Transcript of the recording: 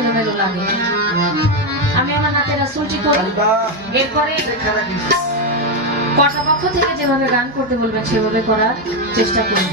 এলোমেলো লাগে। আমি আমার হাতে রাসূলটি করি, এরপরে কর্তাপক্ষ থেকে যেভাবে গান করতে বলবেন সেভাবে করার চেষ্টা করব।